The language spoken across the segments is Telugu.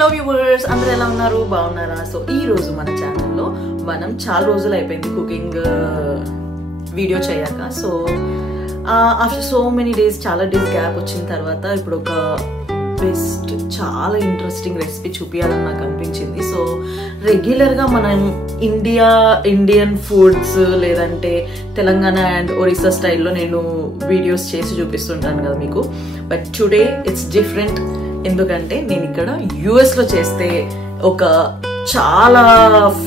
హలో వ్యూవర్స్, అందరూ ఎలా ఉన్నారు? బాగున్నారా? సో ఈ రోజు మన ఛానల్లో మనం చాలా రోజులు అయిపోయింది కుకింగ్ వీడియో చేయక. So after so many days, చాలా డేస్ గ్యాప్ వచ్చిన తర్వాత ఇప్పుడు ఒక బెస్ట్ చాలా ఇంట్రెస్టింగ్ రెసిపీ చూపించాలని నాకు అనిపించింది. సో రెగ్యులర్గా మనం ఇండియన్ ఫుడ్స్ లేదంటే తెలంగాణ అండ్ ఒరిస్సా స్టైల్లో నేను వీడియోస్ చేసి చూపిస్తుంటాను కదా మీకు. But today it's different. ఎందుకంటే నేను ఇక్కడ యుఎస్లో చేస్తే ఒక చాలా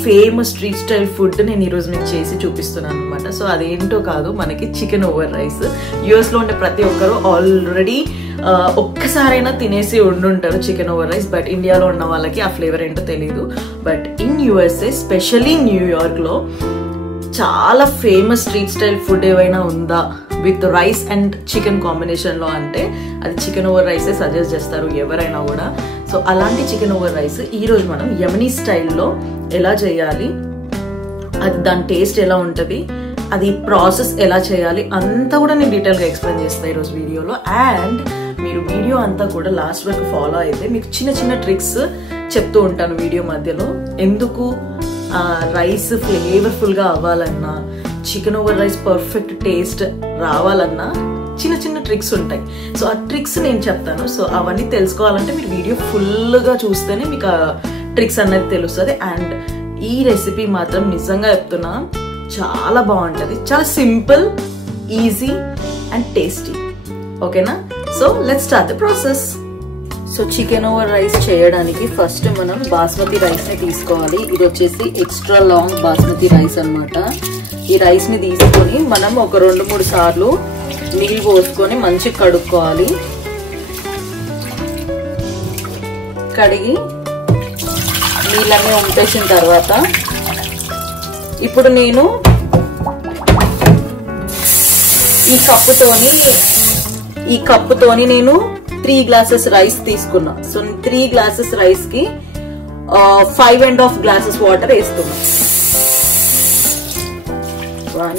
ఫేమస్ స్ట్రీట్ స్టైల్ ఫుడ్ నేను ఈరోజు మీకు చేసి చూపిస్తున్నాను అనమాట. సో అదేంటో కాదు, మనకి చికెన్ ఓవర్ రైస్. యుఎస్లో ఉండే ప్రతి ఒక్కరు ఆల్రెడీ ఒక్కసారైనా తినేసి ఉండుంటారు చికెన్ ఓవర్ రైస్. బట్ ఇండియాలో ఉన్న వాళ్ళకి ఆ ఫ్లేవర్ ఏంటో తెలియదు. బట్ ఇన్ యుఎస్ఏ, స్పెషల్లీ న్యూయార్క్లో చాలా ఫేమస్ స్ట్రీట్ స్టైల్ ఫుడ్ ఏవైనా ఉందా విత్ రైస్ అండ్ చికెన్ కాంబినేషన్లో అంటే అది చికెన్ ఓవర్ రైసే సజెస్ట్ చేస్తారు ఎవరైనా కూడా. సో అలాంటి చికెన్ ఓవర్ రైస్ ఈరోజు మనం యమనీ స్టైల్లో ఎలా చేయాలి, అది దాని టేస్ట్ ఎలా ఉంటుంది, అది ప్రాసెస్ ఎలా చేయాలి అంతా కూడా నేను డీటెయిల్గా ఎక్స్ప్లెయిన్ చేస్తాను ఈరోజు వీడియోలో. అండ్ మీరు వీడియో అంతా కూడా లాస్ట్ వరకు ఫాలో అయితే మీకు చిన్న చిన్న ట్రిక్స్ చెప్తూ ఉంటాను వీడియో మధ్యలో. ఎందుకు రైస్ ఫ్లేవర్ఫుల్గా అవ్వాలన్నా, chicken over rice perfect taste రావాలన్నా చిన్న చిన్న ట్రిక్స్ ఉంటాయి. సో ఆ ట్రిక్స్ నేను చెప్తాను. సో అవన్నీ తెలుసుకోవాలంటే మీరు వీడియో ఫుల్గా చూస్తేనే మీకు ఆ ట్రిక్స్ అనేది తెలుస్తుంది. అండ్ ఈ రెసిపీ మాత్రం నిజంగా చెప్తున్నా చాలా బాగుంటుంది. చాలా సింపుల్, ఈజీ అండ్ టేస్టీ. ఓకేనా? So let's start the process. So chicken over rice చేయడానికి ఫస్ట్ మనం బాస్మతి రైస్ని తీసుకోవాలి. ఇది వచ్చేసి ఎక్స్ట్రా లాంగ్ బాస్మతి రైస్ అనమాట. ఈ రైస్ని తీసుకొని మనం ఒక 2-3 సార్లు నీళ్ళు పోసుకొని మంచిగా కడుక్కోవాలి. కడిగి నీళ్ళన్నీ ఉంపేసిన తర్వాత ఇప్పుడు నేను ఈ కప్పుతోని నేను 3 గ్లాసెస్ రైస్ తీసుకున్నా. సో 3 గ్లాసెస్ రైస్ కి 5.5 గ్లాసెస్ వాటర్ వేస్తున్నా. 1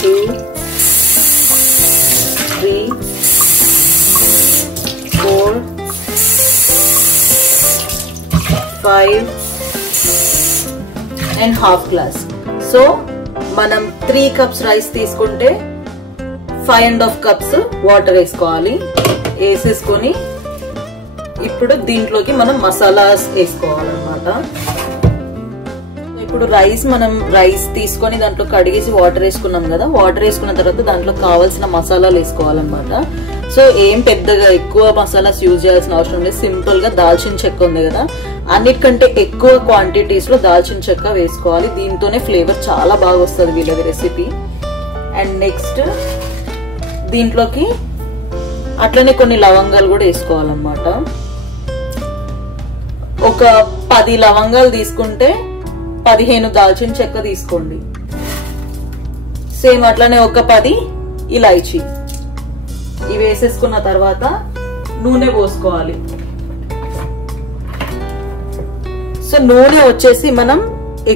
2 3 4 5.5 గ్లాస్. సో మనం 3 కప్స్ రైస్ తీసుకుంటే 5.5 కప్స్ వాటర్ వేసుకోవాలి. వేసేసుకొని ఇప్పుడు దీంట్లోకి మనం మసాలాస్ వేసుకోవాలన్నమాట. ఇప్పుడు మనం రైస్ తీసుకొని దాంట్లో కడిగేసి వాటర్ వేసుకున్నాం కదా. వాటర్ వేసుకున్న తర్వాత దాంట్లో కావాల్సిన మసాలాలు వేసుకోవాలన్నమాట. సో ఏం పెద్దగా ఎక్కువ మసాలాస్ యూజ్ చేయాల్సిన అవసరం లేదు. సింపుల్ గా దాల్చిన చెక్క ఉంది కదా, అన్నిటికంటే ఎక్కువ క్వాంటిటీస్ లో దాల్చిన చెక్క వేసుకోవాలి. దీంతోనే ఫ్లేవర్ చాలా బాగా వస్తుంది వీళ్ళది రెసిపీ. అండ్ నెక్స్ట్ దీంట్లోకి అట్లనే కొన్ని లవంగాలు కూడా వేసుకోవాలన్నమాట. ఒక 10 లవంగాలు తీసుకుంటే 15 దాల్చిన చెక్క తీసుకోండి. సేమ్ అట్లనే ఒక 10 ఇలాచీ. ఇవి వేసేసుకున్న తర్వాత నూనె పోసుకోవాలి. సో నూనె వచ్చేసి మనం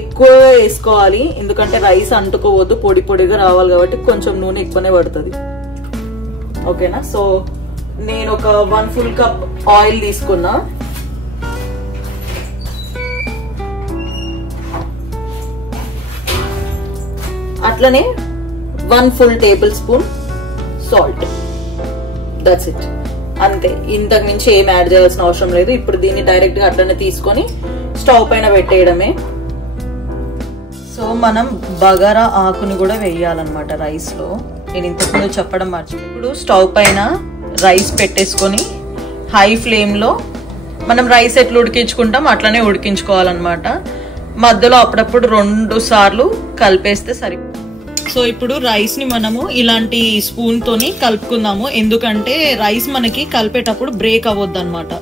ఎక్కువ వేసుకోవాలి, ఎందుకంటే రైస్ అంటుకోవద్దు, పొడి పొడిగా రావాలి కాబట్టి కొంచెం నూనె ఎక్కువనే పడుతుంది. ఓకేనా? సో నేను ఒక 1 ఫుల్ కప్ ఆయిల్ తీసుకున్నా. అట్లనే 1 full table spoon salt. That's it, అంతే. ఇంతకు మించి ఏం యాడ్ చేయాల్సిన అవసరం లేదు. ఇప్పుడు దీన్ని డైరెక్ట్ గా అట్లనే తీసుకొని స్టవ్ పైన పెట్టేయడమే. సో మనం బగారా ఆకుని కూడా వేయాలన్నమాట రైస్ లో. నేను ఇంతకుముందు చెప్పడం మర్చిపోయి. ఇప్పుడు స్టవ్ పైన రైస్ పెట్టేసుకొని హై ఫ్లేమ్ లో మనం రైస్ ఎట్లా ఉడికించుకుంటాం అట్లనే ఉడికించుకోవాలన్నమాట. మధ్యలో అప్పుడప్పుడు 2 సార్లు కలిపేస్తే సరి. సో ఇప్పుడు రైస్ ని మనము ఇలాంటి స్పూన్ తోని కలుపుకుందాము. ఎందుకంటే రైస్ మనకి కలిపేటప్పుడు బ్రేక్ అవ్వద్దు అనమాట.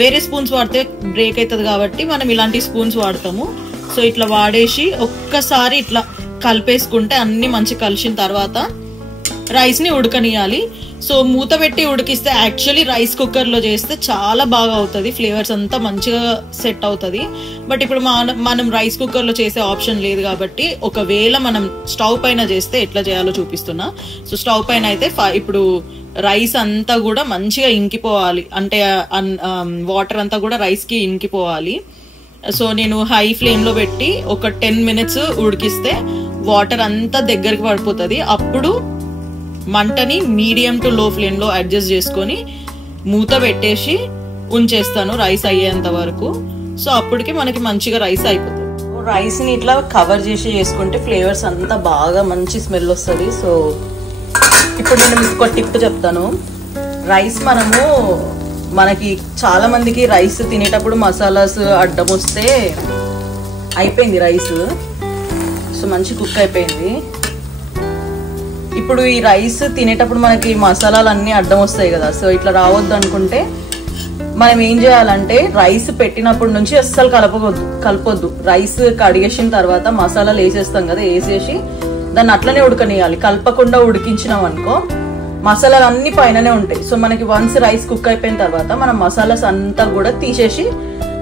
వేరే స్పూన్స్ వాడితే బ్రేక్ అవుతుంది కాబట్టి మనం ఇలాంటి స్పూన్స్ వాడతాము. సో ఇట్లా వాడేసి ఒక్కసారి ఇట్లా కలిపేసుకుంటే అన్ని మంచి కలిసిన తర్వాత రైస్ ని ఉడకనియాలి. సో మూత పెట్టి ఉడికిస్తే యాక్చువల్లీ రైస్ కుక్కర్లో చేస్తే చాలా బాగా అవుతుంది, ఫ్లేవర్స్ అంతా మంచిగా సెట్ అవుతుంది. బట్ ఇప్పుడు మనం రైస్ కుక్కర్లో చేసే ఆప్షన్ లేదు కాబట్టి ఒకవేళ మనం స్టవ్ పైన చేస్తే ఎట్లా చేయాలో చూపిస్తున్నా. సో స్టవ్ పైన అయితే ఇప్పుడు రైస్ అంతా కూడా మంచిగా ఇంకిపోవాలి, అంటే వాటర్ అంతా కూడా రైస్కి ఇంకిపోవాలి. సో నేను హై ఫ్లేమ్లో పెట్టి ఒక 10 minutes ఉడికిస్తే వాటర్ అంతా దగ్గరికి పడిపోతుంది. అప్పుడు మంటని మీడియం టు లో ఫ్లేమ్లో అడ్జస్ట్ చేసుకొని మూత పెట్టేసి ఉంచేస్తాను రైస్ అయ్యేంత వరకు. సో అప్పటికి మనకి మంచిగా రైస్ అయిపోతుంది. రైస్ని ఇట్లా కవర్ చేసి చేసుకుంటే ఫ్లేవర్స్ అంతా బాగా మంచి స్మెల్ వస్తుంది. సో ఇప్పుడు నేను మీకు ఒక టిప్ చెప్తాను. రైస్ మనకి చాలా మందికి రైస్ తినేటప్పుడు మసాలాస్ అడ్డం వస్తే అయిపోయింది రైస్. సో మంచి కుక్ అయిపోయింది. ఇప్పుడు ఈ రైస్ తినేటప్పుడు మనకి మసాలాలు అన్నీ అడ్డం వస్తాయి కదా. సో ఇట్లా రావద్దు అనుకుంటే మనం ఏం చేయాలంటే రైస్ పెట్టినప్పటి నుంచి అస్సలు కలపొద్దు. రైస్ కడిగేసిన తర్వాత మసాలాలు వేసేస్తాం కదా, వేసేసి దాన్ని అట్లనే ఉడకనియాలి. కలపకుండా ఉడికించినాం అనుకో మసాలాలు అన్ని పైననే ఉంటాయి. సో మనకి వన్స్ రైస్ కుక్ అయిపోయిన తర్వాత మనం మసాలాస్ అంతా కూడా తీసేసి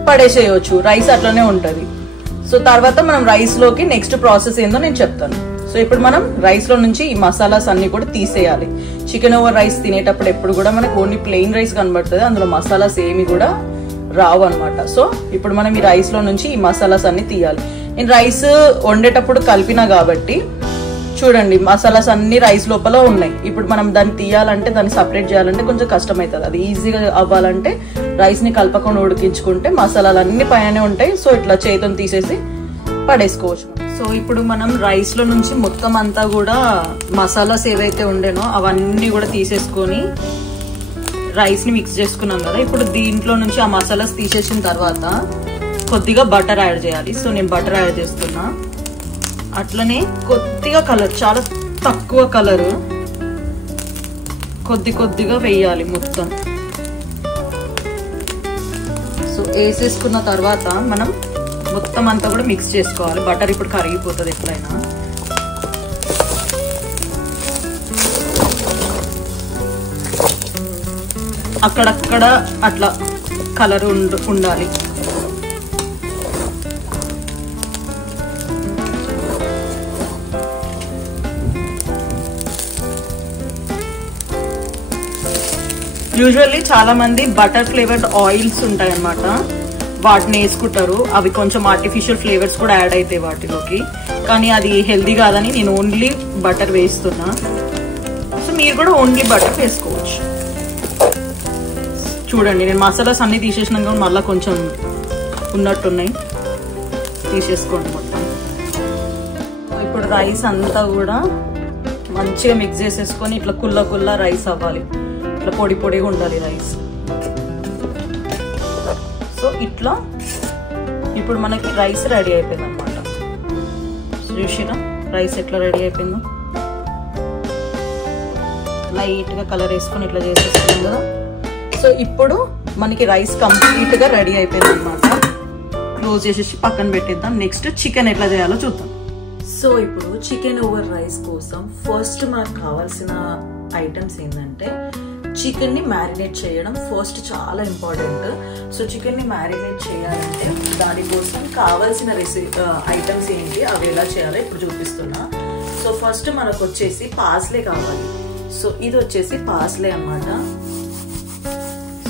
పడేసేయచ్చు, రైస్ అట్లనే ఉంటుంది. సో తర్వాత మనం రైస్లోకి నెక్స్ట్ ప్రాసెస్ ఏందో నేను చెప్తాను. సో ఇప్పుడు మనం రైస్లో నుంచి ఈ మసాలాస్ అన్ని కూడా తీసేయాలి. చికెన్ ఓవర్ రైస్ తినేటప్పుడు ఎప్పుడు కూడా మనకు ఓన్లీ ప్లెయిన్ రైస్ కనబడుతుంది, అందులో మసాలాస్ ఏమి కూడా రావు అనమాట. సో ఇప్పుడు మనం ఈ రైస్లో నుంచి ఈ మసాలాస్ అన్ని తీయాలి. నేను రైస్ వండేటప్పుడు కలిపినా కాబట్టి చూడండి మసాలాస్ అన్ని రైస్ లోపల ఉన్నాయి. ఇప్పుడు మనం దాన్ని తీయాలంటే, దాన్ని సపరేట్ చేయాలంటే కొంచెం కష్టం అవుతుంది. అది ఈజీగా అవ్వాలంటే రైస్ని కలపకుండా ఉడికించుకుంటే మసాలాలు అన్ని పైననే ఉంటాయి. సో ఇట్లా చేతిని తీసేసి పడేసుకోవచ్చు. సో ఇప్పుడు మనం రైస్లో నుంచి మొత్తం అంతా కూడా మసాలాస్ ఏవైతే ఉండేనో అవన్నీ కూడా తీసేసుకొని రైస్ని మిక్స్ చేసుకున్నాం కదా. ఇప్పుడు దీంట్లో నుంచి ఆ మసాలాస్ తీసేసిన తర్వాత కొద్దిగా బటర్ యాడ్ చేయాలి. సో నేను బటర్ యాడ్ చేస్తున్నా. అట్లనే కొద్దిగా కలర్, చాలా తక్కువ కలరు, కొద్దిగా వేయాలి మొత్తం. సో వేసేసుకున్న తర్వాత మనం మొత్తం అంతా కూడా మిక్స్ చేసుకోవాలి. బటర్ ఇప్పుడు కరిగిపోతుంది ఎప్పుడైనా. అక్కడక్కడ అట్లా కలర్ ఉండాలి. యూజువల్లీ చాలా మంది బటర్ ఫ్లేవర్డ్ ఆయిల్స్ ఉంటాయి అన్నమాట, వాటిని వేసుకుంటారు. అవి కొంచెం ఆర్టిఫిషియల్ ఫ్లేవర్స్ కూడా యాడ్ అవుతాయి వాటిలోకి, కానీ అది హెల్దీ కాదని నేను ఓన్లీ బటర్ వేస్తున్నా. సో మీరు కూడా ఓన్లీ బటర్ వేసుకోవచ్చు. చూడండి నేను మసాలాస్ అన్ని తీసేసినాక మళ్ళీ కొంచెం ఉన్నట్టున్నాయి, తీసేసుకోండి మొత్తం. ఇప్పుడు రైస్ అంతా కూడా మంచిగా మిక్స్ చేసేసుకొని ఇట్లా కుల్ల రైస్ అవ్వాలి, ఇట్లా పొడిగా ఉండాలి రైస్. సో ఇట్లా ఇప్పుడు మనకి రైస్ రెడీ అయిపోయింది అనమాట. చూసినా రైస్ ఎట్లా రెడీ అయిపోయిందో, లైట్గా కలర్ వేసుకొని ఇట్లా చేసేసుకున్నాం కదా. సో ఇప్పుడు మనకి రైస్ కంప్లీట్గా రెడీ అయిపోయింది అనమాట. క్లోజ్ చేసేసి పక్కన పెట్టేద్దాం. నెక్స్ట్ చికెన్ ఎట్లా చేయాలో చూద్దాం. సో ఇప్పుడు చికెన్ ఓవర్ రైస్ కోసం ఫస్ట్ మనకు కావాల్సిన ఐటమ్స్ ఏంటంటే చికెన్ ని మ్యారినేట్ చేయడం ఫస్ట్ చాలా ఇంపార్టెంట్. సో చికెన్ ని మ్యారినేట్ చేయాలంటే దానికోసం కావాల్సిన ఐటమ్స్ ఏంటి, అవి ఎలా చేయాలో ఇప్పుడు చూపిస్తున్నా. సో ఫస్ట్ మనకు వచ్చేసి పాస్లే కావాలి. సో ఇది వచ్చేసి పాస్లే అన్నమాట.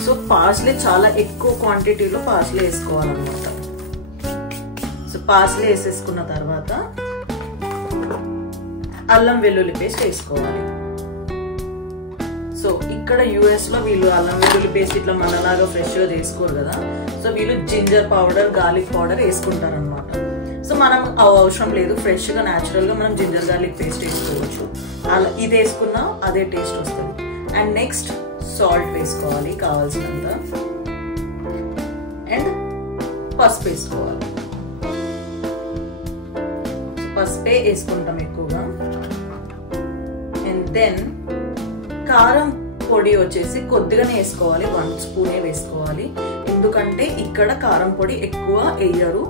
సో పాస్లే చాలా ఎక్కువ క్వాంటిటీలో పాస్లే వేసుకోవాలన్నమాట. సో పాస్లే వేసేసుకున్న తర్వాత అల్లం వెల్లుల్లి పేస్ట్ వేసుకోవాలి. సో ఇక్కడ యుఎస్ లో వీళ్ళు అల్లం వెల్లుల్లి పేస్ట్ ఇట్లా మనలాగా ఫ్రెష్ గా చేసుకోరు కదా. సో వీళ్ళు జింజర్ పౌడర్, గార్లిక్ పౌడర్ వేసుకుంటారు అనమాట. సో మనం అవసరం లేదు, ఫ్రెష్ గా న్యాచురల్ గా మనం జింజర్ గార్లిక్ పేస్ట్ వేసుకోవచ్చు. అలా ఇది వేసుకున్నా అదే టేస్ట్ వస్తుంది. అండ్ నెక్స్ట్ సాల్ట్ వేసుకోవాలి కావాల్సినంత, అండ్ పసుపు వేసుకోవాలి. పసుపే వేసుకుంటాం ఎక్కువగా. అండ్ దెన్ కారం పొడి వచ్చేసి కొద్దిగానే వేసుకోవాలి, 1 స్పూనే వేసుకోవాలి. ఎందుకంటే ఇక్కడ కారం పొడి ఎక్కువ వేయరు,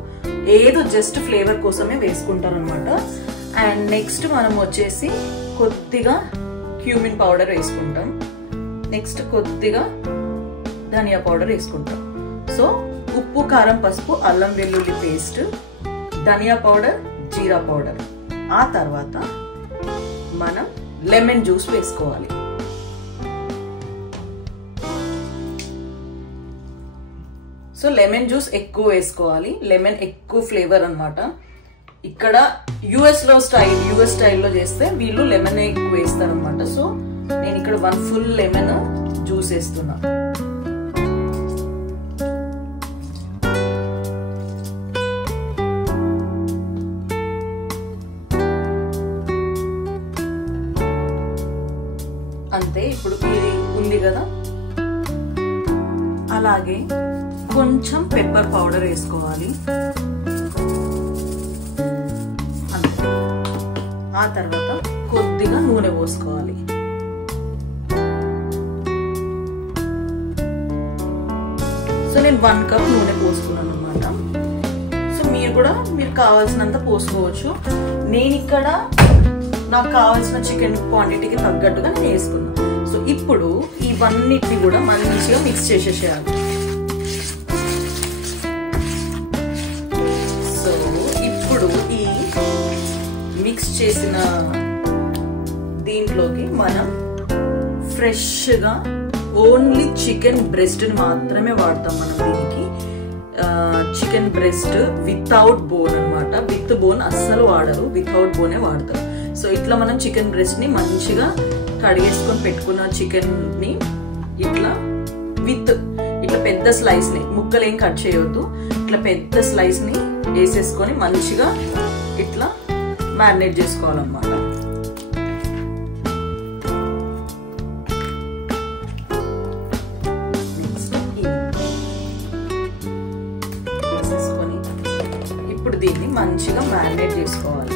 ఏదో జస్ట్ ఫ్లేవర్ కోసమే వేసుకుంటారు అనమాట. అండ్ నెక్స్ట్ మనం వచ్చేసి కొద్దిగా క్యూమిన్ పౌడర్ వేసుకుంటాం. నెక్స్ట్ కొద్దిగా ధనియా పౌడర్ వేసుకుంటాం. సో ఉప్పు, కారం, పసుపు, అల్లం వెల్లుల్లి పేస్ట్, ధనియా పౌడర్, జీరా పౌడర్. ఆ తర్వాత మనం లెమన్ జ్యూస్ వేసుకోవాలి. సో లెమన్ జ్యూస్ ఎక్కువ వేసుకోవాలి. లెమన్ ఎక్కువ ఫ్లేవర్ అన్నమాట. ఇక్కడ యుఎస్ స్టైల్లో చేస్తే వీళ్ళు లెమన్ ఎక్కువ వేస్తారు అనమాట. సో నేను ఇక్కడ 1 ఫుల్ లెమన్ జ్యూస్ వేస్తున్నా. అంతే. ఇప్పుడు ఇది ఉంది కదా, అలాగే కొంచెం పెప్పర్ పౌడర్ వేసుకోవాలి. అంతే. ఆ తర్వాత కొద్దిగా నూనె పోసుకోవాలి. సో నేను 1 కప్ నూనె పోసుకున్నాను అనమాట. సో మీరు కావాల్సినంత పోసుకోవచ్చు. నేను ఇక్కడ నాకు కావాల్సిన చికెన్ క్వాంటిటీకి తగ్గట్టుగా నేను వేసుకున్నాను. సో ఇప్పుడు ఇవన్నిటిని కూడా మంచిగా మిక్స్ చేసేసేయాలి. సో ఇప్పుడు ఈ మిక్స్ చేసిన దీంట్లోకి మనం ఫ్రెష్గా ఓన్లీ చికెన్ బ్రెస్ట్ ని మాత్రమే వాడతాం మనం దీనికి. చికెన్ బ్రెస్ట్ వితౌట్ బోన్ అనమాట. విత్ బోన్ అస్సలు వాడరు, వితౌట్ బోనే వాడతారు. సో ఇట్లా మనం చికెన్ బ్రెస్ట్ ని మంచిగా కడిగేసుకొని పెట్టుకున్న చికెన్ ని ఇట్లా ఇట్లా పెద్ద స్లైస్ ని, ముక్కలు ఏం కట్ చేయవద్దు, ఇట్లా పెద్ద స్లైస్ ని వేసేసుకొని మంచిగా ఇట్లా మ్యారినేట్ చేసుకోవాలన్నమాట. వేసేసుకొని ఇప్పుడు దీన్ని మంచిగా మ్యారినేట్ చేసుకోవాలి.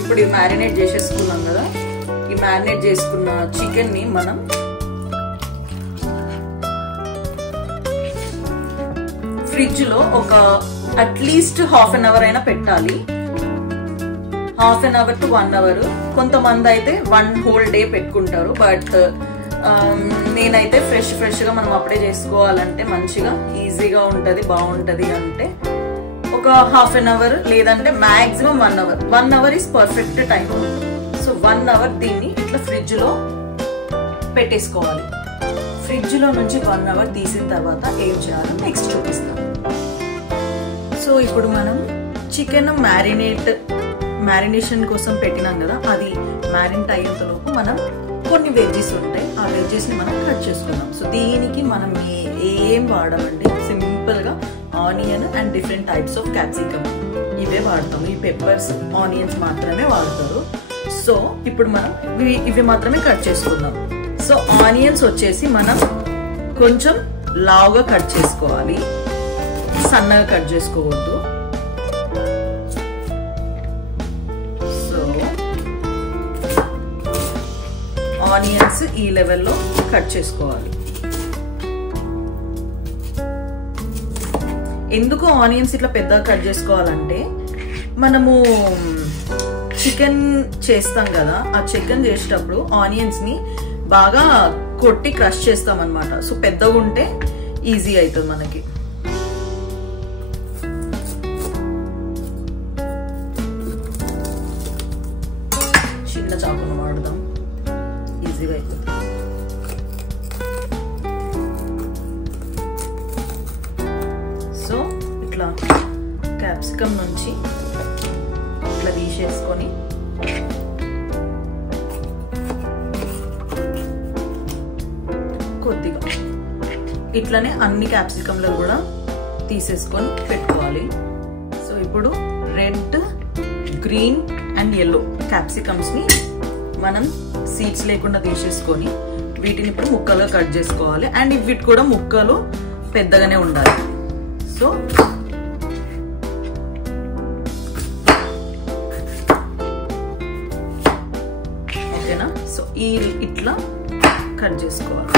ఇప్పుడు ఈ మ్యారినేట్ చేసేసుకున్నాం కదా, ఈ మ్యారినేట్ చేసుకున్న చికెన్ ని మనం ఫ్రిడ్జ్ లో ఒక అట్లీస్ట్ ½ అన్ అవర్ అయినా పెట్టాలి. ½ అన్ అవర్ టు 1 అవర్. కొంతమంది అయితే 1 హోల్ డే పెట్టుకుంటారు. బట్ నేనైతే ఫ్రెష్ గా మనం అప్పుడే చేసుకోవాలంటే మంచిగా ఈజీగా ఉంటది, బాగుంటది అంటే ఒక ½ అన్ అవర్ లేదంటే మాక్సిమం 1 hour. 1 hour is perfect time. So 1 hour దీన్ని ఇట్లా ఫ్రిడ్జ్ లో పెట్టేసుకోవాలి. ఫ్రిడ్జ్ లో నుంచి 1 అవర్ తీసిన తర్వాత ఏం చేయాలో నెక్స్ట్ చూపిస్తాం. సో ఇప్పుడు మనం చికెన్ మ్యారినేషన్ కోసం పెట్టినాం కదా, అది మ్యారినేట్ అయ్యేంతలోపు మనం కొన్ని వెజ్జెస్ ఉంటాయి, ఆ వెజ్జెస్ ని మనం కట్ చేసుకుందాం. సో దీనికి మనం ఏం వాడమండి, సింపుల్ గా onion and different types of capsicum ఇవే వాడతాము. ఈ పెప్పర్స్, ఆనియన్స్ మాత్రమే వాడతారు. సో ఇప్పుడు మనం ఇవి మాత్రమే కట్ చేసుకుందాం. సో ఆనియన్స్ వచ్చేసి మనం కొంచెం లావుగా కట్ చేసుకోవాలి, సన్నగా కట్ చేసుకోవద్దు. సో ఆనియన్స్ ఈ లెవెల్లో కట్ చేసుకోవాలి. ఎందుకు ఆనియన్స్ ఇట్లా పెద్దగా కట్ చేసుకోవాలంటే మనము చికెన్ చేస్తాం కదా, ఆ చికెన్ చేసేటప్పుడు ఆనియన్స్ ని బాగా కొట్టి క్రష్ చేస్తాం అన్నమాట. సో పెద్దగా ఉంటే ఈజీ అవుతుంది మనకి. చిన్న చాకును వాడదాం, ఈజీగా అవుతుంది. సో ఇట్లా క్యాప్సికమ్ నుంచి ఇట్లా తీసేసుకొని కొద్దిగా ఇట్లానే అన్ని క్యాప్సికమ్లు కూడా తీసేసుకొని పెట్టుకోవాలి. సో ఇప్పుడు red, green and yellow capsicums ని మనం సీడ్స్ లేకుండా తీసేసుకొని వీటిని ఇప్పుడు ముక్కలుగా కట్ చేసుకోవాలి. అండ్ వీటి కూడా ముక్కలు పెద్దగానే ఉండాలి. సో ఓకేనా. సో ఇట్లా కట్ చేసుకోవాలి.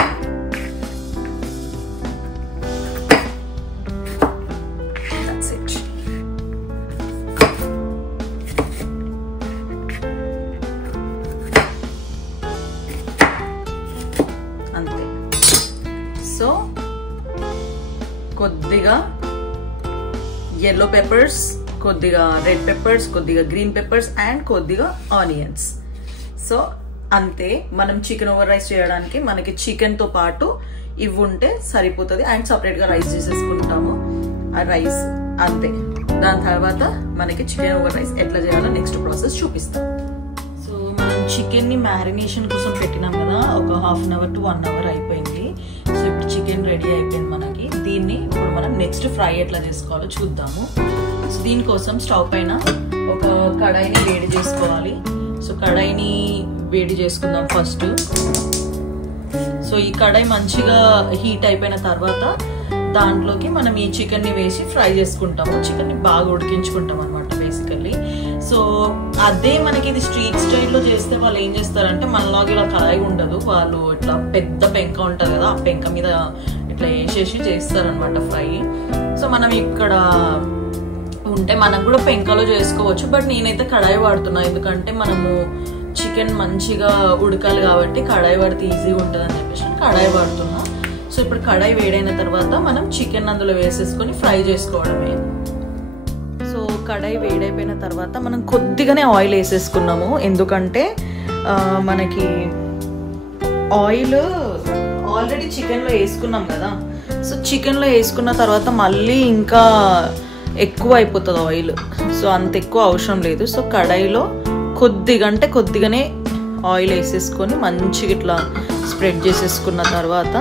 yellow peppers, కొద్దిగా రెడ్ పెప్పర్స్, కొద్దిగా గ్రీన్ పెప్పర్స్ అండ్ కొద్దిగా ఆనియన్స్. సో అంతే. మనం చికెన్ ఓవర్ రైస్ చేయడానికి మనకి చికెన్ తో పాటు ఇవి ఉంటే సరిపోతుంది. అండ్ సపరేట్ గా రైస్ చేసేసుకుంటాము. ఆ రైస్ అంతే. దాని తర్వాత మనకి చికెన్ ఓవర్ రైస్ ఎట్లా చేయాలో నెక్స్ట్ ప్రాసెస్ చూపిస్తాం. సో మనం చికెన్ ని మ్యారినేషన్ కోసం పెట్టినాం కదా, ఒక 1/2 hour to 1 hour అయిపోయింది. సో ఇప్పుడు చికెన్ రెడీ అయిపోయింది మనకి. దీన్ని ఇప్పుడు మనం నెక్స్ట్ ఫ్రై ఎట్లా చేసుకోవాలో చూద్దాము. సో దీనికోసం స్టవ్ పైన ఒక కడాయిని వేడి చేసుకోవాలి. సో కడాయిని వేడి చేసుకుందాం ఫస్ట్. సో ఈ కడాయి మంచిగా హీట్ అయిపోయిన తర్వాత దాంట్లోకి మనం ఈ చికెన్ ని వేసి ఫ్రై చేసుకుంటాము. చికెన్ ని బాగా ఉడికించుకుంటాం అనమాట బేసికల్లీ. సో అదే మనకి ఇది స్ట్రీట్ స్టైల్లో చేస్తే వాళ్ళు ఏం చేస్తారంటే మనలాగా ఇలా కడాయి ఉండదు, వాళ్ళు ఇట్లా పెద్ద పెంక ఉంటుంది కదా, ఆ పెంక మీద ఇట్లా వేసేసి చేస్తారనమాట ఫ్రై. సో మనం ఇక్కడ ఉంటే మనం కూడా పెంకలో చేసుకోవచ్చు, బట్ నేనైతే కడాయి వాడుతున్నా. ఎందుకంటే మనము చికెన్ మంచిగా ఉడకాలి కాబట్టి కడాయి వాడితే ఈజీగా ఉంటుంది అని చెప్పేసి కడాయి వాడుతున్నా. సో ఇప్పుడు కడాయి వేడైన తర్వాత మనం చికెన్ అందులో వేసేసుకొని ఫ్రై చేసుకోవడమే. సో కడాయి వేడైపోయిన తర్వాత మనం కొద్దిగానే ఆయిల్ వేసేసుకున్నాము. ఎందుకంటే మనకి ఆయిల్ ఆల్రెడీ చికెన్లో వేసుకున్నాం కదా. సో చికెన్లో వేసుకున్న తర్వాత మళ్ళీ ఇంకా ఎక్కువ అయిపోతుంది ఆయిల్. సో అంత ఎక్కువ అవసరం లేదు. సో కడాయిలో కొద్దిగా అంటే కొద్దిగానే ఆయిల్ వేసేసుకొని మంచిగా ఇట్లా స్ప్రెడ్ చేసేసుకున్న తర్వాత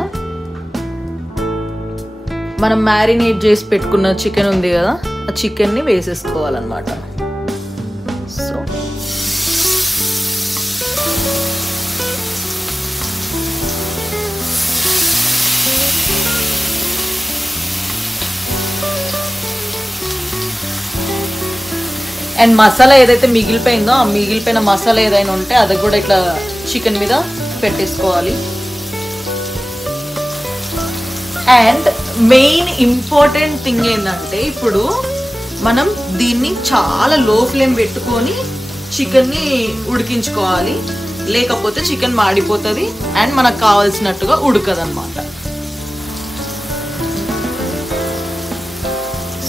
మనం మ్యారినేట్ చేసి పెట్టుకున్న చికెన్ ఉంది కదా, ఆ చికెన్ని వేసేసుకోవాలన్నమాట. సో అండ్ మసాలా ఏదైతే మిగిలిపోయిందో ఆ మిగిలిపోయిన మసాలా ఏదైనా ఉంటే అది కూడా ఇట్లా చికెన్ మీద పెట్టేసుకోవాలి. అండ్ మెయిన్ ఇంపార్టెంట్ థింగ్ ఏంటంటే ఇప్పుడు మనం దీన్ని చాలా లో ఫ్లేమ్ పెట్టుకొని చికెన్ని ఉడికించుకోవాలి, లేకపోతే చికెన్ మాడిపోతుంది అండ్ మనకు కావాల్సినట్టుగా ఉడకదన్నమాట.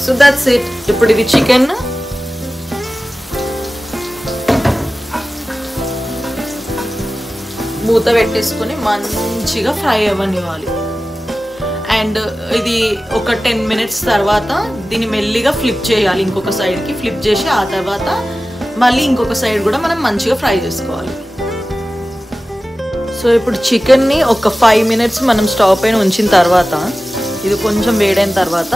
So that's it. ఇప్పుడు ఇది చికెన్ మూత పెట్టేసుకొని మంచిగా ఫ్రై అవ్వనివ్వాలి. అండ్ ఇది ఒక 10 minutes తర్వాత దీన్ని మెల్లిగా ఫ్లిప్ చేయాలి. ఇంకొక సైడ్కి ఫ్లిప్ చేసి ఆ తర్వాత మళ్ళీ ఇంకొక సైడ్ కూడా మనం మంచిగా ఫ్రై చేసుకోవాలి. సో ఇప్పుడు చికెన్ని ఒక 5 minutes మనం స్టవ్ పైన ఉంచిన తర్వాత ఇది కొంచెం వేడైన తర్వాత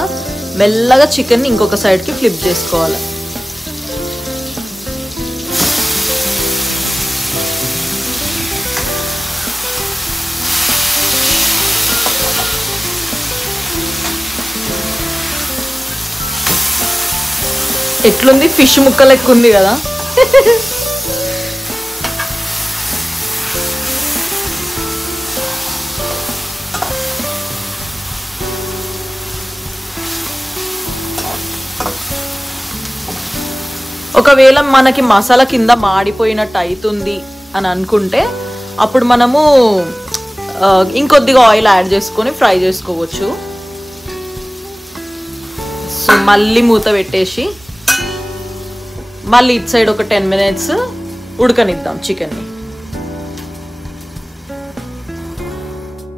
మెల్లగా చికెన్ని ఇంకొక సైడ్కి ఫ్లిప్ చేసుకోవాలి. ఎట్లుంది, ఫిష్ ముక్క లెక్క ఉంది కదా. ఒకవేళ మనకి మసాలా కింద మాడిపోయినట్టు అవుతుంది అని అనుకుంటే అప్పుడు మనము ఇంకొద్దిగా ఆయిల్ యాడ్ చేసుకొని ఫ్రై చేసుకోవచ్చు. సో మళ్ళీ మూత పెట్టేసి మళ్ళీ ఇటు సైడ్ ఒక 10 minutes ఉడకనిద్దాం చికెన్ని.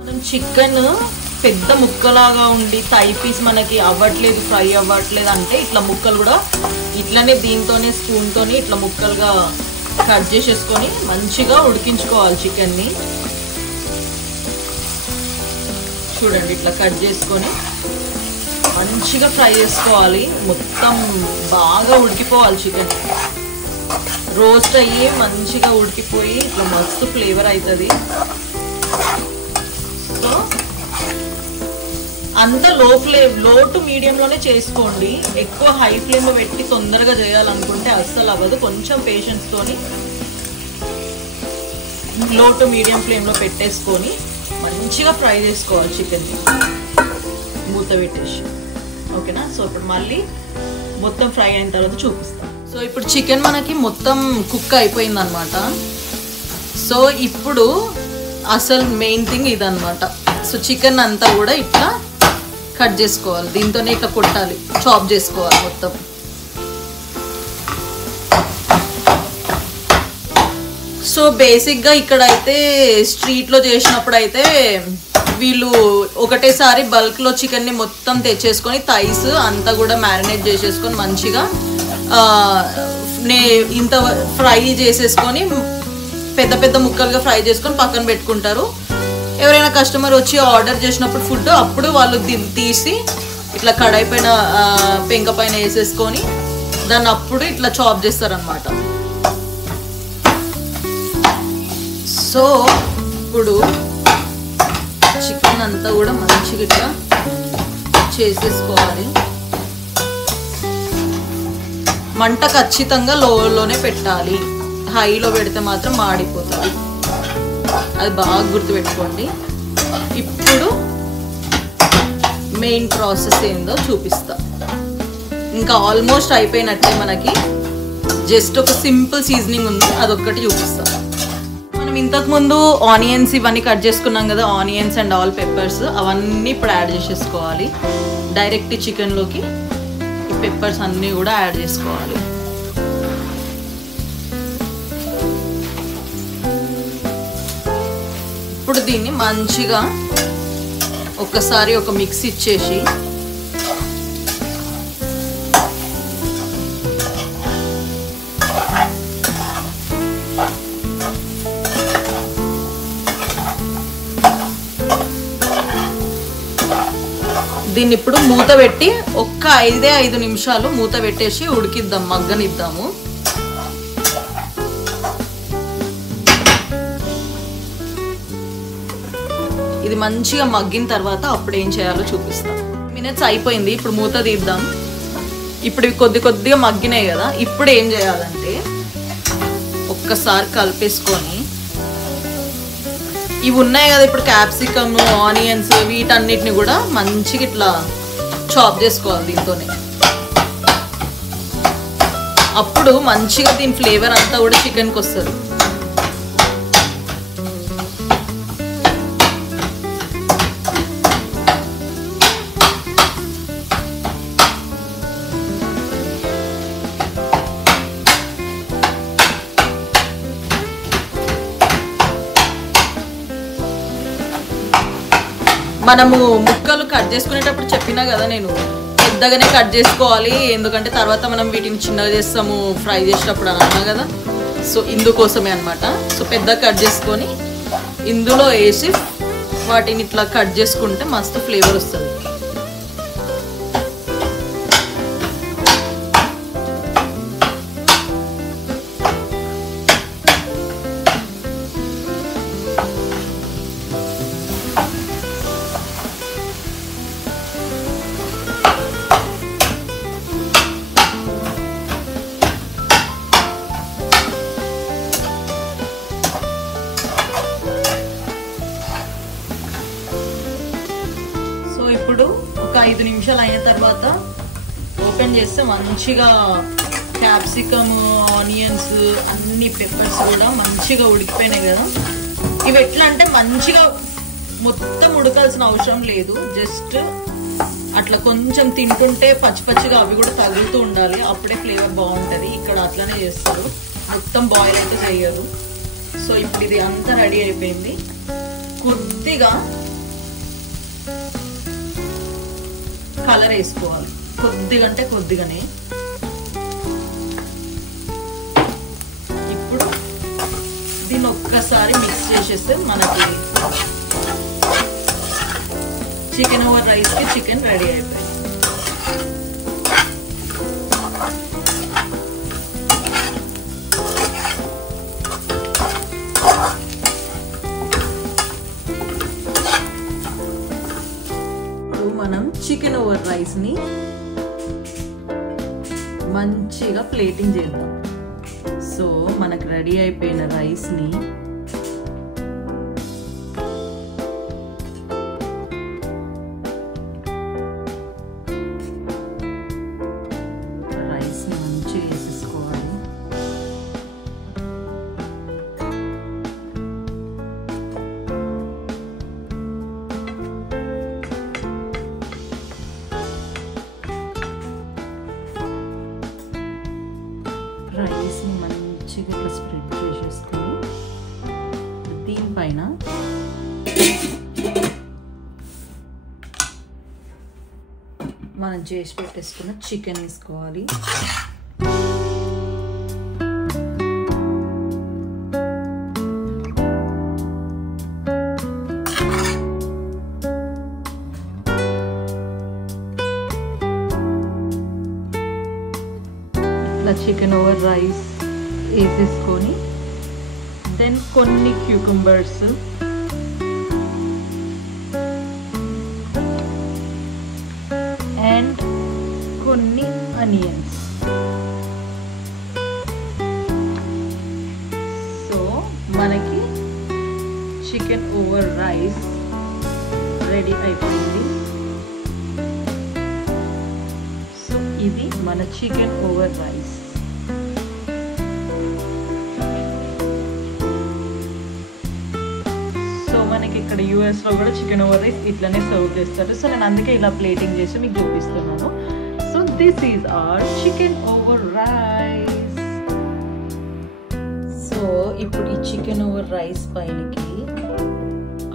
మనం చికెన్ పెద్ద ముక్కలాగా ఉండి థై పీస్ మనకి అవ్వట్లేదు, ఫ్రై అవ్వట్లేదు అంటే ఇట్లా ముక్కలు కూడా ఇట్లనే దీంతోనే స్పూన్తోని ఇట్లా ముక్కలుగా కట్ చేసేసుకొని మంచిగా ఉడికించుకోవాలి చికెన్ని. చూడండి ఇట్లా కట్ చేసుకొని మంచిగా ఫ్రై చేసుకోవాలి. మొత్తం బాగా ఉడికిపోవాలి చికెన్, రోస్ట్ అయ్యి మంచిగా ఉడికిపోయి ఇట్లా మస్తు ఫ్లేవర్ అవుతుంది. సో అంత లో టు మీడియంలోనే చేసుకోండి. ఎక్కువ హై ఫ్లేమ్లో పెట్టి తొందరగా చేయాలనుకుంటే అస్సలు అవ్వదు. కొంచెం పేషెన్స్తోని లో టు మీడియం ఫ్లేమ్లో పెట్టేసుకొని మంచిగా ఫ్రై చేసుకోవాలి చికెన్ని మూత పెట్టేసి. ఓకేనా? సో ఇప్పుడు మళ్ళీ మొత్తం ఫ్రై అయిన తర్వాత చూపిస్తాం. సో ఇప్పుడు చికెన్ మనకి మొత్తం కుక్ అయిపోయింది అనమాట. సో ఇప్పుడు అసలు మెయిన్ థింగ్ ఇదన్నమాట. సో చికెన్ అంతా కూడా ఇట్లా కట్ చేసుకోవాలి. దీంతోనే ఇట్లా కొట్టాలి, చాప్ చేసుకోవాలి మొత్తం. సో బేసిక్గా ఇక్కడైతే స్ట్రీట్లో చేసినప్పుడు అయితే వీళ్ళు ఒకటేసారి బల్క్లో చికెన్ని మొత్తం తెచ్చేసుకొని థైస్ అంతా కూడా మ్యారినేట్ చేసేసుకొని మంచిగా ఇంత ఫ్రై చేసేసుకొని పెద్ద పెద్ద ముక్కలుగా ఫ్రై చేసుకొని పక్కన పెట్టుకుంటారు. ఎవరైనా కస్టమర్ వచ్చి ఆర్డర్ చేసినప్పుడు ఫుడ్ అప్పుడు వాళ్ళు తీసి ఇట్లా కడాయి పైన పెంక పైన వేసేసుకొని దాన్ని అప్పుడు ఇట్లా చాప్ చేస్తారనమాట. సో ఇప్పుడు చికెన్ అంతా కూడా మంచిగా ఇట్లా చేసేసుకోవాలి. మంట ఖచ్చితంగా లోనే పెట్టాలి, హైలో పెడితే మాత్రం మాడిపోతుంది. అది బాగా గుర్తుపెట్టుకోండి. ఇప్పుడు మెయిన్ ప్రాసెస్ ఏందో చూపిస్తా. ఇంకా ఆల్మోస్ట్ అయిపోయినట్టే, మనకి జస్ట్ ఒక సింపుల్ సీజనింగ్ ఉంది, అదొక్కటి చూపిస్తా. మనం ఇంతకుముందు ఆనియన్స్ ఇవన్నీ కట్ చేసుకున్నాం కదా, ఆనియన్స్ అండ్ ఆల్ పెప్పర్స్ అవన్నీ ఇప్పుడు యాడ్ చేసేసుకోవాలి. డైరెక్ట్ చికెన్లోకి ఈ పెప్పర్స్ అన్నీ కూడా యాడ్ చేసుకోవాలి. ఇప్పుడు దీన్ని మంచిగా ఒక్కసారి ఒక మిక్స్ ఇచ్చేసి దీన్ని ఇప్పుడు మూత పెట్టి ఒక్క 5 నిమిషాలు మూత పెట్టేసి ఉడికిద్దాం, మగ్గనిద్దాము. ఇది మంచిగా మగ్గిన తర్వాత అప్పుడు ఏం చేయాలో చూపిస్తాం. మినిట్స్ అయిపోయింది, ఇప్పుడు మూత తీద్దాం. ఇప్పుడు ఇవి కొద్దిగా మగ్గినాయి కదా, ఇప్పుడు ఏం చేయాలంటే ఒక్కసారి కలిపేసుకొని ఇవి ఉన్నాయి కదా ఇప్పుడు క్యాప్సికమ్, ఆనియన్స్ వీటన్నిటిని కూడా మంచిగా ఇట్లా చాప్ చేసుకోవాలి దీంతోనే. అప్పుడు మంచిగా దీని ఫ్లేవర్ అంతా కూడా చికెన్కి వస్తుంది. మనము ముక్కలు కట్ చేసుకునేటప్పుడు చెప్పినా కదా నేను, పెద్దగానే కట్ చేసుకోవాలి, ఎందుకంటే తర్వాత మనం వీటిని చిన్నగా చేస్తాము ఫ్రై చేసేటప్పుడు అని అన్నా కదా. సో ఇందుకోసమే అనమాట. సో పెద్దగా కట్ చేసుకొని ఇందులో వేసి వాటిని ఇట్లా కట్ చేసుకుంటే మస్తు ఫ్లేవర్ వస్తుంది. ఇప్పుడు ఒక 5 నిమిషాలు అయిన తర్వాత ఓపెన్ చేస్తే మంచిగా క్యాప్సికమ్, ఆనియన్స్, అన్ని పెప్పర్స్ కూడా మంచిగా ఉడికిపోయినాయి కదా. ఇవి ఎట్లా అంటే మంచిగా మొత్తం ఉడకాల్సిన అవసరం లేదు, జస్ట్ అట్లా కొంచెం తింటుంటే పచ్చిగా అవి కూడా తగులుతూ ఉండాలి, అప్పుడే ఫ్లేవర్ బాగుంటుంది. ఇక్కడ అట్లనే చేస్తారు, మొత్తం బాయిల్ అయితే చేయరు. సో ఇప్పుడు ఇది అంతా రెడీ అయిపోయింది. కొద్దిగా కలర్ వేసుకోవాలి, కొద్దిగా అంటే కొద్దిగానే. ఇప్పుడు దీన్ని ఒక్కసారి మిక్స్ చేసేస్తే మనకి చికెన్ ఓవర్ రైస్కి చికెన్ రెడీ అయిపోయింది. మనం చికెన్ ఓవర్ రైస్ ని మంచిగా ప్లేటింగ్ చేద్దాం. సో మనకు రెడీ అయిపోయిన రైస్ ని మంచిగా వేసేసుకోవాలి. రైస్ని మంచిగా ఇట్లా స్ప్రెడ్ చేసేసుకొని దీనిపైన మనం చేసి పెట్టేసుకున్న చికెన్ వేసుకోవాలి. ఇట్లా చికెన్ ఓవర్ రైస్ వేసేసుకొని దెన్ కొన్ని క్యూకంబర్స్, అండ్ కొన్ని ఆనియన్స్. సో మనకి చికెన్ ఓవర్ రైస్ రెడీ అయిపోయింది. సో ఇది మన చికెన్ ఓవర్ రైస్. మనకి ఇక్కడ యూఎస్లో కూడా చికెన్ ఓవర్ రైస్ ఇట్లానే సర్వ్ చేస్తారు. సో నేను అందుకే ఇలా ప్లేటింగ్ చేసి మీకు చూపిస్తున్నాను. So this is our chicken over rice. So ఇప్పుడు ఈ చికెన్ ఓవర్ రైస్ పైనకి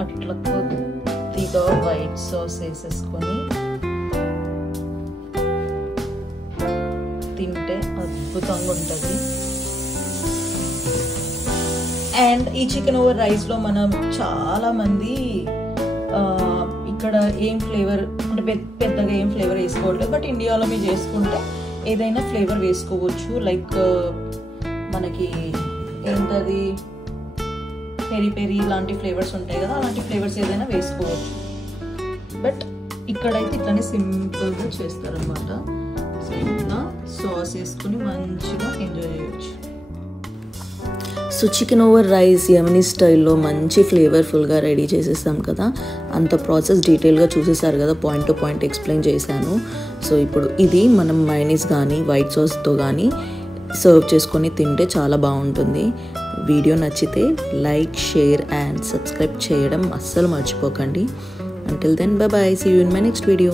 అట్లా కొద్దిగా వైట్ సాస్ వేసేసుకొని తింటే అద్భుతంగా ఉంటుంది. అండ్ ఈ చికెన్ ఓవర్ రైస్లో మనం చాలామంది ఇక్కడ ఏం ఫ్లేవర్ అంటే పెద్దగా ఏం ఫ్లేవర్ వేసుకోవట్లేదు. బట్ ఇండియాలో మీరు చేసుకుంటే ఏదైనా ఫ్లేవర్ వేసుకోవచ్చు. లైక్ మనకి ఏంటది పెరి పెరి ఇలాంటి ఫ్లేవర్స్ ఉంటాయి కదా, అలాంటి ఫ్లేవర్స్ ఏదైనా వేసుకోవచ్చు. బట్ ఇక్కడైతే ఇట్లానే సింపుల్గా చేస్తారనమాట. సో ఇట్లా సాస్ వేసుకొని మంచిగా ఎంజాయ్ చేయొచ్చు. So chicken over rice Yemeni స్టైల్లో మంచి ఫ్లేవర్ఫుల్గా రెడీ చేసేసాం కదా. అంత ప్రాసెస్ డీటెయిల్గా చూసేసారు కదా, పాయింట్ టు పాయింట్ ఎక్స్ప్లెయిన్ చేశాను. సో ఇప్పుడు ఇది మనం మైనీస్ కానీ వైట్ సాస్తో కానీ సర్వ్ చేసుకొని తింటే చాలా బాగుంటుంది. వీడియో నచ్చితే లైక్, షేర్ అండ్ సబ్స్క్రైబ్ చేయడం అస్సలు మర్చిపోకండి. Until then, bye bye. See you in my next video.